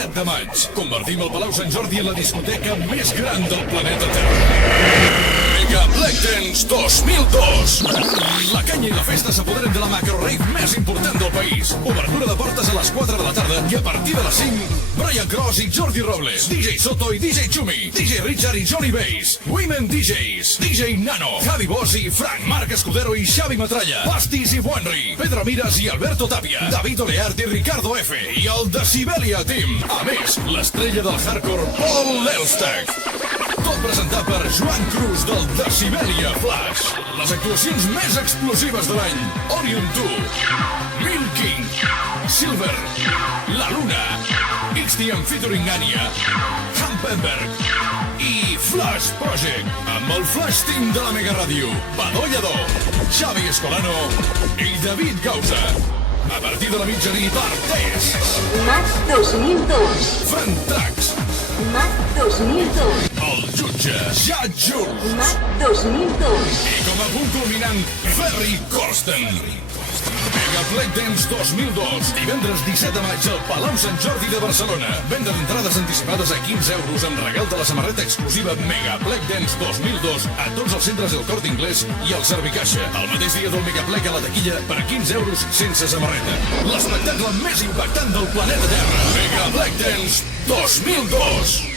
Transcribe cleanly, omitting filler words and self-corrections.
17 de maig. Convertim el Palau Sant Jordi en la discoteca més gran del planeta Terra. Mega Black Dance 2002. La canya i la festa s'apoderen de la macro rave més important del país. Obertura de portes a les 4 de la tarda i a partir de les 5, Brian Cross i Jordi Robles, DJ Soto i DJ Chumi, DJ Richard i Johnny Bass, Women DJs, DJ Nano, Javi Bosch i Frank, Marc Escudero i Xavi Metralla, Pastis i Buenri, Pedro Miras i Alberto Tapia, David Oleart i Ricardo F. i el Decibelia Team. A més, l'estrella del hardcore, Paul Elstach. Tot presentat per Joan Cruz del Decibelia Flash. Les actuacions més explosives de l'any. Orion 2, Milking, Silver, La Luna, XTM featuring Anya, Hampenberg i Flash Project. Amb el Flash Team de la Mega Ràdio, Badollador, Xavi Escolano i David Gausa. A partir de la mitjanit, Artés. Maig 2002. Fantrax. Maig 2002. El jutge, Ja Jules. Maig 2002. I com a punt culminant, Ferry Corsten. Mega Black Dance 2002. Divendres 17 de maig al Palau Sant Jordi de Barcelona. Venda d'entrades anticipades a 15 euros amb regal de la samarreta exclusiva Mega Black Dance 2002 a tots els centres del Corte Inglés i al Servicaixa. El mateix dia del Mega Black a la taquilla per 15 euros sense samarreta. L'espectacle més impactant del planeta Terra. Mega Black Dance 2002.